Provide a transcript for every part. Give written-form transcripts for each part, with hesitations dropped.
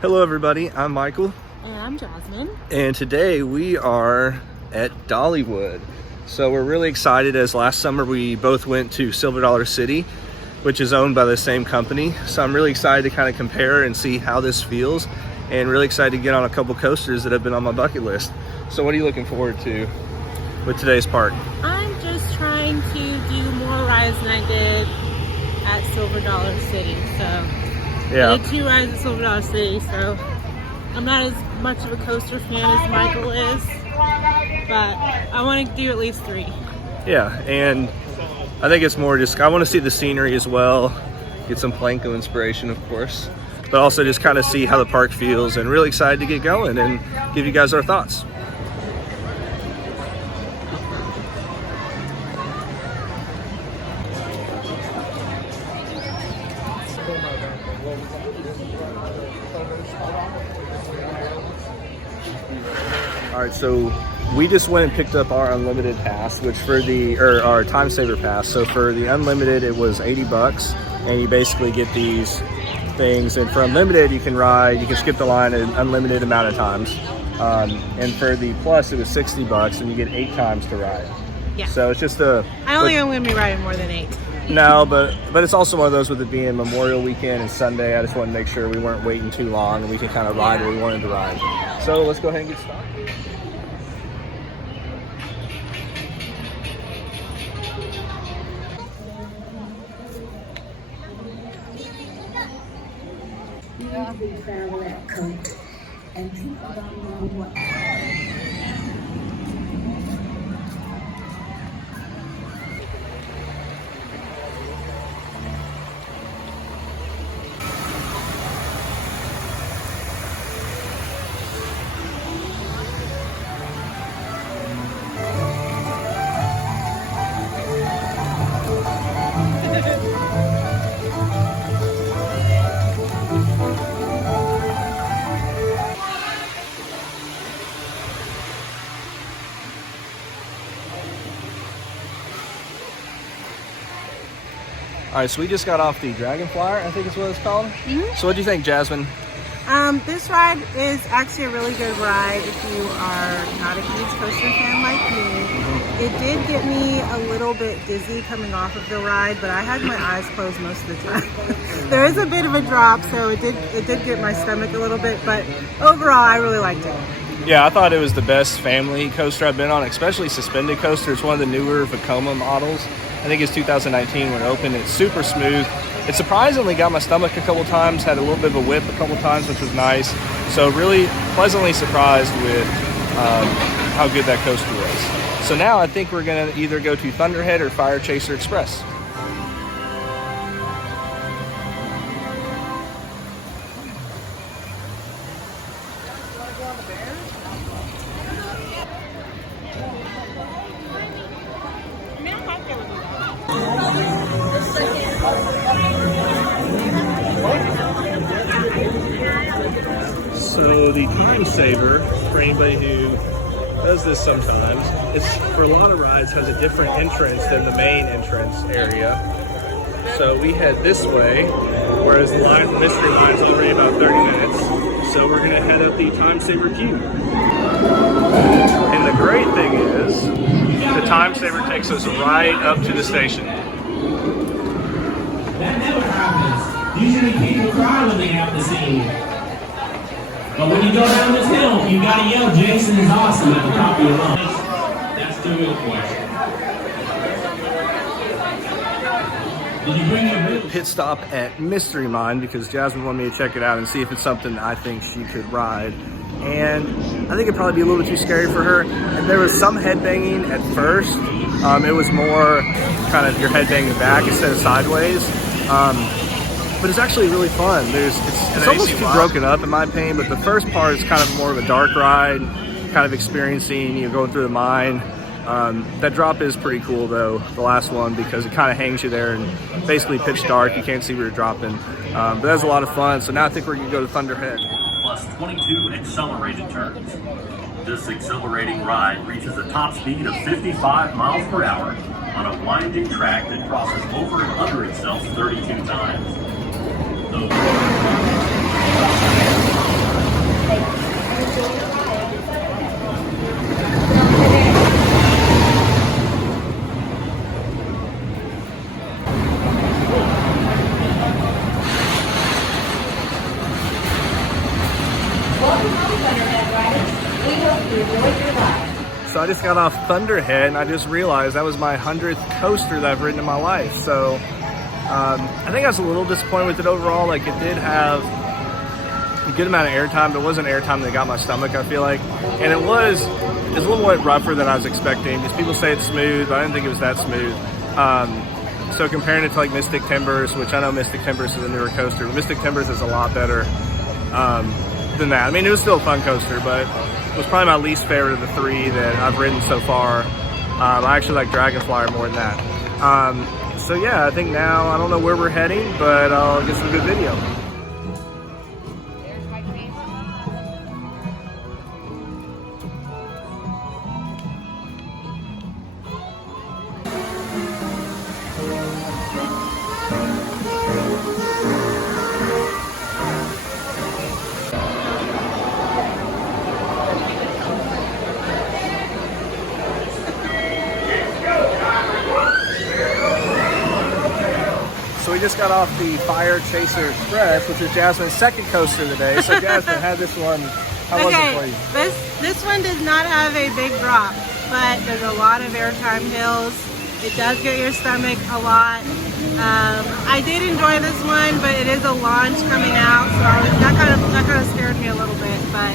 Hello everybody, I'm Michael. And I'm Jasmine. And today we are at Dollywood. So we're really excited, as last summer we both went to Silver Dollar City, which is owned by the same company. So I'm really excited to kind of compare and see how this feels, and really excited to get on a couple coasters that have been on my bucket list. So what are you looking forward to with today's park? I'm just trying to do more rides than I did at Silver Dollar City. Yeah. I did 2 rides at Silver Dollar City, so I'm not as much of a coaster fan as Michael is, but I want to do at least 3. Yeah, and I think it's more just, I want to see the scenery as well, get some Planko inspiration, of course, but also just kind of see how the park feels, and really excited to get going and give you guys our thoughts. All right, so we just went and picked up our unlimited pass, which our time saver pass. So for the unlimited, it was $80, and you basically get these things. And for unlimited, you can skip the line an unlimited amount of times. And for the plus, it was $60, and you get 8 times to ride. Yeah. So it's just I don't think I'm going to be riding more than 8. No, but it's also one of those, with it being Memorial Weekend and Sunday, I just wanted to make sure we weren't waiting too long and we can kind of ride where we wanted to ride. So let's go ahead and get started. Travel at Coke, and people don't know what. All right, so we just got off the Dragonflyer, I think is what it's called. Mm-hmm. So what do you think, Jasmine? This ride is actually a really good ride if you are not a huge coaster fan like me. It did get me a little bit dizzy coming off of the ride, but I had my eyes closed most of the time. There is a bit of a drop, so it did get my stomach a little bit, but overall I really liked it. Yeah, I thought it was the best family coaster I've been on, especially suspended coaster. It's one of the newer Vekoma models. I think it's 2019 when it opened. It's super smooth. It surprisingly got my stomach a couple times, had a little bit of a whip a couple times, which was nice. So really pleasantly surprised with how good that coaster was. So now I think we're gonna either go to Thunderhead or Fire Chaser Express. So the time saver, for anybody who does this sometimes, it's for a lot of rides has a different entrance than the main entrance area. So we head this way, whereas the mystery line is already about 30 minutes. So we're gonna head up the time saver queue. And the great thing is, the time saver takes us right up to the station. That never happens. Usually people cry when they have to see you. But when you go down this hill, you gotta yell, "Jason is awesome" at the top of your lungs. That's the real question. Did you bring your boots? Pit stop at Mystery Mine because Jasmine wanted me to check it out and see if it's something I think she could ride. And I think it'd probably be a little bit too scary for her. And there was some headbanging at first. It was more kind of your head banging back instead of sideways. But it's actually really fun. It's almost too broken up in my opinion, but the first part is kind of more of a dark ride, kind of experiencing, going through the mine. That drop is pretty cool though, the last one, because it kind of hangs you there and basically pitch dark. You can't see where you're dropping. But that's a lot of fun. So now I think we're gonna go to Thunderhead. Plus 22 accelerated turns. This accelerating ride reaches a top speed of 55 miles per hour on a winding track that crosses over and under itself 32 times. just got off Thunderhead, and I just realized that was my 100th coaster that I've ridden in my life. So I think I was a little disappointed with it overall. Like, it did have a good amount of airtime, but it wasn't airtime that got my stomach, I feel like. And it was a little bit rougher than I was expecting, because people say it's smooth, but I didn't think it was that smooth. So comparing it to like Mystic Timbers, which I know Mystic Timbers is a newer coaster, but Mystic Timbers is a lot better than that. I mean, it was still a fun coaster, but it was probably my least favorite of the three that I've ridden so far. I actually like Dragonflyer more than that. So yeah, I think now, I don't know where we're heading, but I'll get some good video. So we just got off the Fire Chaser Express, which is Jasmine's second coaster of the day. So Jasmine, had this one. How was it for you? This one does not have a big drop, but there's a lot of airtime hills. It does get your stomach a lot. I did enjoy this one, but it is a launch coming out, so that kind of scared me a little bit. But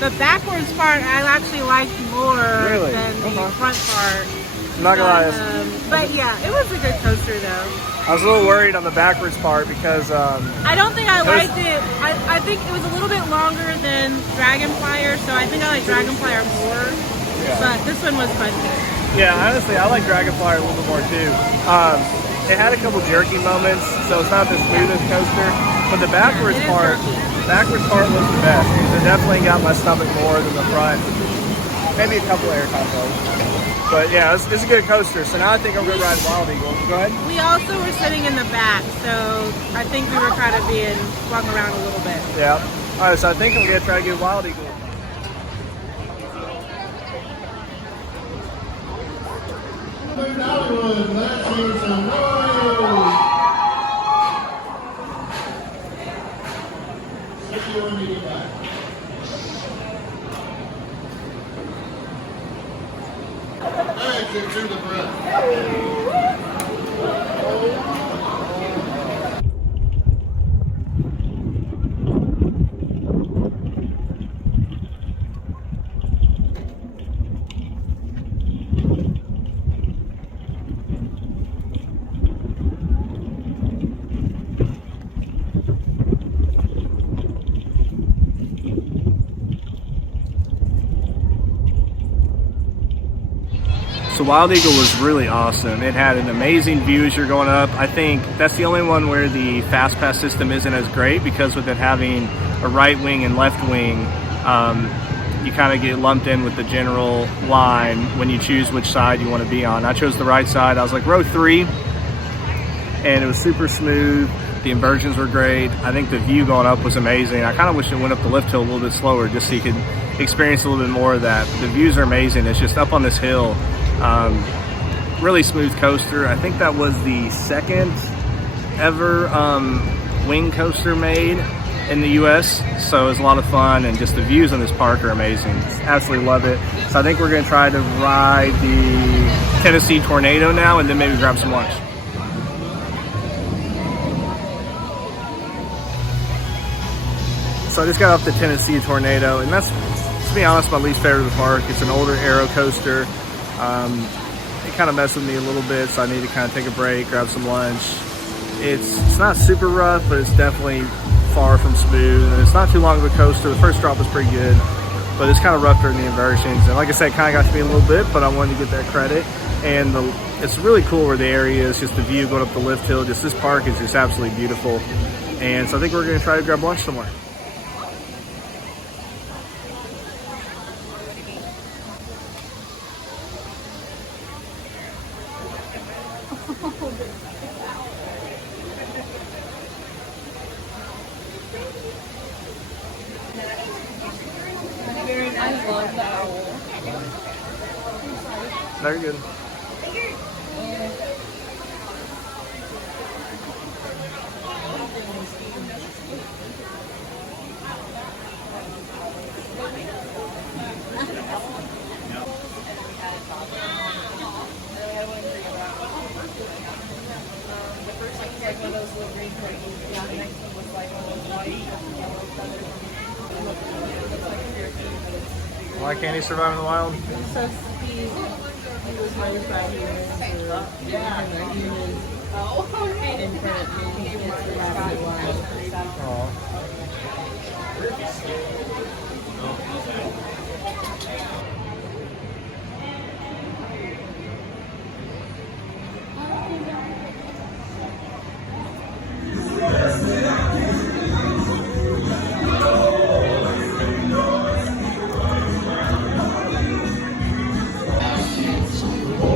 the backwards part I actually liked more than the front part. I'm not gonna lie. But yeah, it was a good coaster though. I was a little worried on the backwards part because I don't think I liked it. I think it was a little bit longer than Dragonflyer, so I think I like Dragonflyer more. Yeah. But this one was fun too. Yeah, honestly, I like Dragonflyer a little bit more too. It had a couple jerky moments, so it's not the smoothest coaster. But the backwards part was the best. It definitely got my stomach more than the front. Maybe a couple airtime though. But yeah, it's a good coaster. So now I think I'm gonna ride Wild Eagle. Go ahead. We also were sitting in the back, so I think we were kind of being swung around a little bit. Yeah. All right, so I think I'm gonna try to get Wild Eagle. Dollywood, let's hear some noise. See you when we get back. Exit to the breath. So Wild Eagle was really awesome. It had an amazing view as you're going up. I think that's the only one where the fast pass system isn't as great, because with it having a right wing and left wing, you kind of get lumped in with the general line when you choose which side you want to be on. I chose the right side. I was like row 3, and it was super smooth. The inversions were great. I think the view going up was amazing. I kind of wish it went up the lift hill a little bit slower, just so you could experience a little bit more of that. The views are amazing. It's just up on this hill. Really smooth coaster. I think that was the second ever wing coaster made in the US, so it was a lot of fun, and just the views on this park are amazing. Absolutely love it. So I think we're going to try to ride the Tennessee Tornado now, and then maybe grab some lunch. So I just got off the Tennessee Tornado, and that's, to be honest, my least favorite of the park. It's an older aero coaster. It kind of messed with me a little bit, so I need to kind of take a break, grab some lunch. It's not super rough, but it's definitely far from smooth, and it's not too long of a coaster. The first drop was pretty good, but it's kind of rough during the inversions. And like I said, it kind of got to me a little bit, but I wanted to get that credit. And it's really cool where the area is, just the view going up the lift hill. Just this park is just absolutely beautiful. And so I think we're going to try to grab lunch somewhere. I love the owl. Very good. Why can't he survive in the wild? He was raised right here.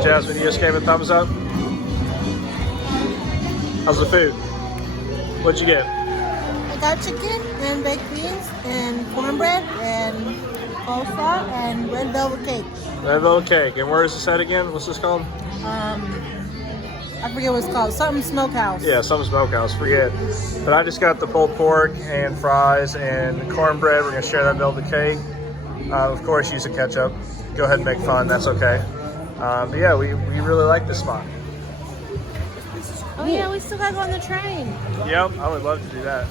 Jasmine, you just gave it a thumbs up? How's the food? What'd you get? I got chicken and baked beans and cornbread and coleslaw and red velvet cake. Red velvet cake. And where is this at again? What's this called? I forget what it's called. Something smokehouse. Yeah, some smokehouse. Forget. But I just got the pulled pork and fries and cornbread. We're gonna share that velvet cake. Of course, use the ketchup. Go ahead and make fun. That's okay. But yeah, we really like this spot. Oh yeah, we still gotta go on the train. Yep, I would love to do that.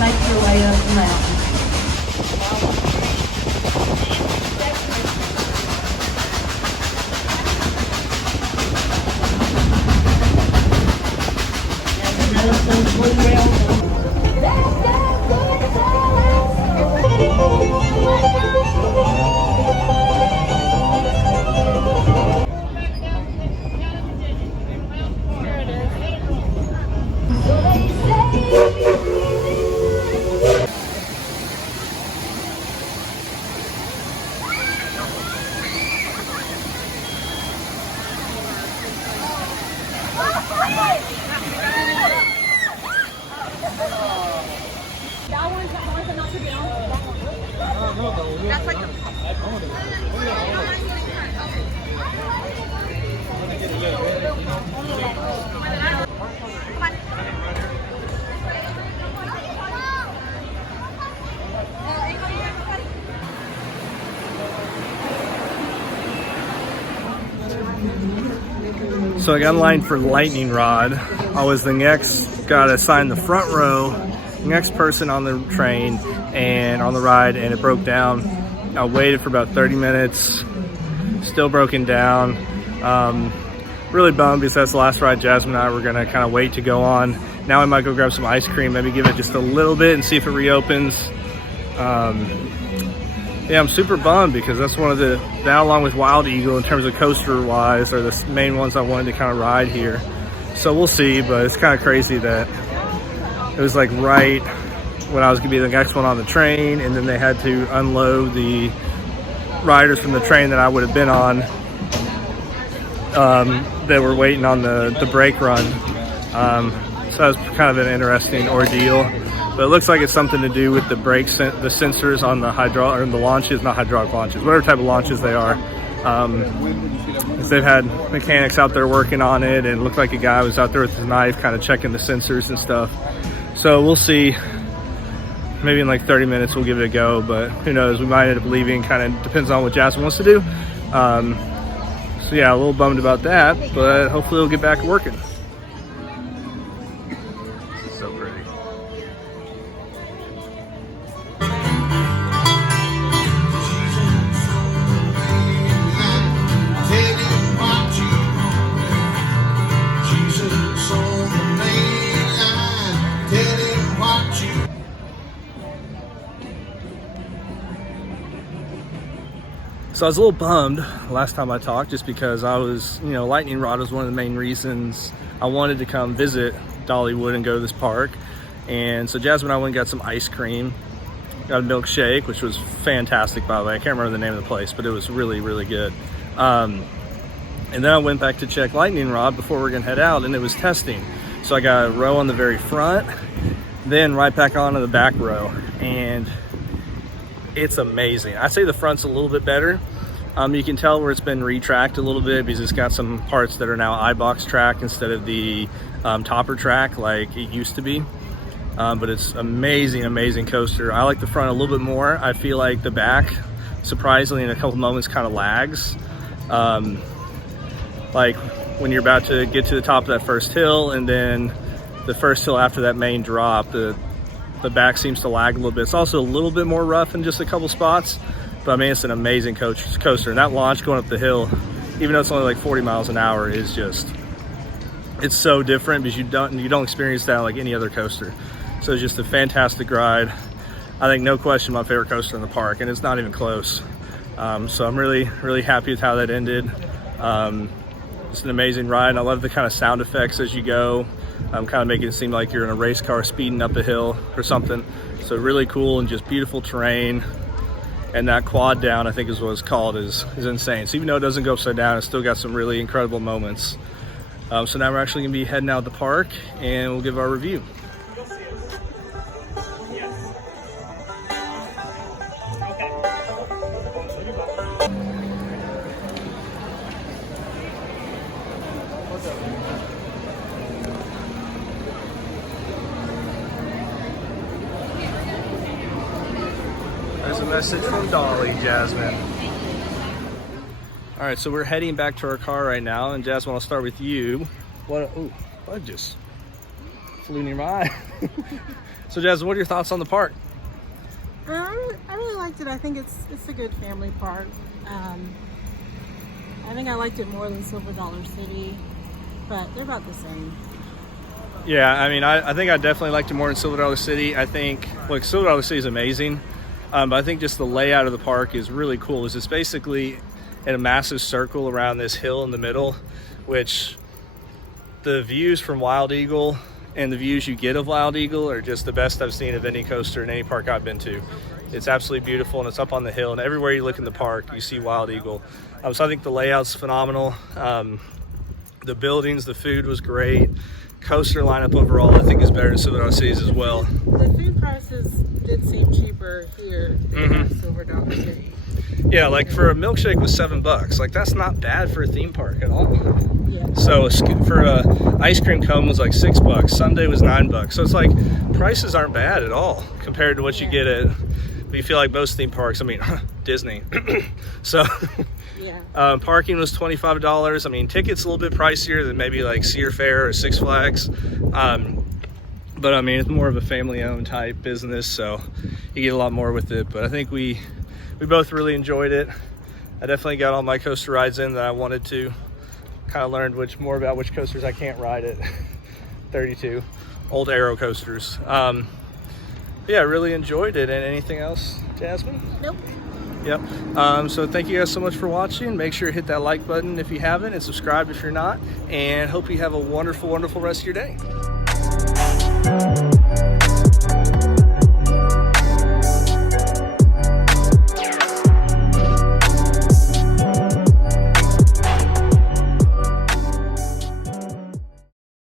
Make your way up the mountain. So I got in line for lightning rod. I was the next, got assigned the front row, next person on the train and on the ride, and it broke down. I waited for about 30 minutes, still broken down. Really bummed because that's the last ride Jasmine and I were gonna kind of wait to go on. Now I might go grab some ice cream, maybe give it just a little bit and see if it reopens. Yeah, I'm super bummed because that's one of that along with Wild Eagle in terms of coaster wise are the main ones I wanted to kind of ride here. So we'll see, but it's kind of crazy that it was like right when I was gonna be the next one on the train, and then they had to unload the riders from the train that I would have been on that were waiting on the brake run. So that was kind of an interesting ordeal. But it looks like it's something to do with the brakes, the sensors on the the launches, not hydraulic launches, whatever type of launches they are. They've had mechanics out there working on it, and it looked like a guy was out there with his knife kind of checking the sensors and stuff. So we'll see. Maybe in like 30 minutes we'll give it a go, but who knows, we might end up leaving. Kind of depends on what Jasmine wants to do. So yeah, a little bummed about that, but hopefully we'll get back working. So pretty. So I was a little bummed last time I talked, just because I was, Lightning Rod was one of the main reasons I wanted to come visit Dollywood and go to this park. And so Jasmine and I went and got some ice cream, got a milkshake, which was fantastic, by the way. I can't remember the name of the place, but it was really, really good. And then I went back to check Lightning Rod before we're gonna head out, and it was testing. So I got a row on the very front, then right back onto the back row, and it's amazing. I'd say the front's a little bit better. You can tell where it's been retracked a little bit because it's got some parts that are now iBox track instead of the topper track like it used to be. But it's amazing, amazing coaster. I like the front a little bit more. I feel like the back, surprisingly, in a couple moments kind of lags. Like when you're about to get to the top of that first hill, and then the first hill after that main drop, the back seems to lag a little bit. It's also a little bit more rough in just a couple spots, but I mean, it's an amazing coaster. And that launch going up the hill, even though it's only like 40 miles an hour, is just, it's so different because you don't experience that like any other coaster. So it's just a fantastic ride. I think no question my favorite coaster in the park, and it's not even close. So I'm really, really happy with how that ended. It's an amazing ride, and I love the kind of sound effects as you go. Kind of making it seem like you're in a race car speeding up a hill or something. So really cool, and just beautiful terrain. And that quad down, I think is what it's called, is insane. So even though it doesn't go upside down, it's still got some really incredible moments. So now we're actually gonna be heading out the park, and we'll give our review. There's a message from Dolly, Jasmine. All right, so we're heading back to our car right now, and Jasmine, I'll start with you. What just flew near my eye. So Jasmine, what are your thoughts on the park? I really liked it. I think it's a good family park. I think I liked it more than Silver Dollar City, but they're about the same. Yeah, I mean, I think I definitely liked it more than Silver Dollar City. I think, look, Silver Dollar City is amazing. But I think just the layout of the park is really cool. It's basically in a massive circle around this hill in the middle, which the views from Wild Eagle and the views you get of Wild Eagle are just the best I've seen of any coaster in any park I've been to. It's absolutely beautiful, and it's up on the hill, and everywhere you look in the park, you see Wild Eagle. So I think the layout's phenomenal. The buildings, the food was great. Coaster lineup overall, I think, is better than Silver Dollar City's as well. The food prices did seem cheaper here than Silver Dollar City. Yeah, like for a milkshake was $7. Like, that's not bad for a theme park at all. Yeah. So for a ice cream cone was like $6. Sundae was $9. So it's like prices aren't bad at all compared to what you get at. But you feel like most theme parks. I mean, Disney. So. Yeah. Parking was $25. I mean, tickets a little bit pricier than maybe like Cedar Fair or Six Flags. But I mean, it's more of a family-owned type business, so you get a lot more with it. But I think we both really enjoyed it. I definitely got all my coaster rides in that I wanted to. Kind of learned more about which coasters I can't ride at 32. Old Aero coasters. Yeah, I really enjoyed it. And anything else, Jasmine? Nope. Yep. So thank you guys so much for watching. Make sure to hit that like button if you haven't, and subscribe if you're not. And hope you have a wonderful, wonderful rest of your day.